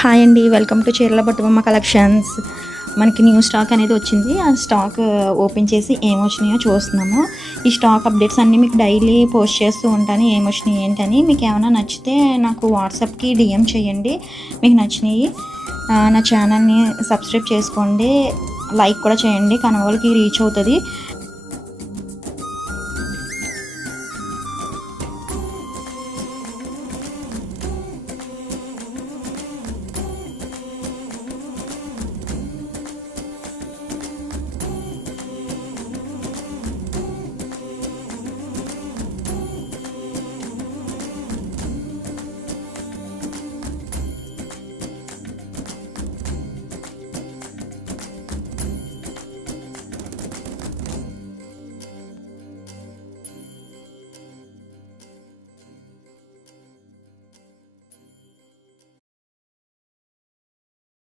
Hi అండి, welcome to చీరల Bathukamma collections. మనకి న్యూ స్టాక్ అనేది వచ్చింది. ఆ స్టాక్ ఓపెన్ చేసి ఏమొచ్చినాయో చూస్తున్నాము. ఈ స్టాక్ అప్డేట్స్ అన్నీ మీకు డైలీ పోస్ట్ చేస్తూ ఉంటాను, ఏమొచ్చినాయి ఏంటని. మీకు ఏమైనా నచ్చితే నాకు వాట్సాప్కి డిఎం చేయండి మీకు నచ్చినాయి. నా ఛానల్ని సబ్స్క్రైబ్ చేసుకోండి, లైక్ కూడా చేయండి, కనవాళ్ళకి రీచ్ అవుతుంది.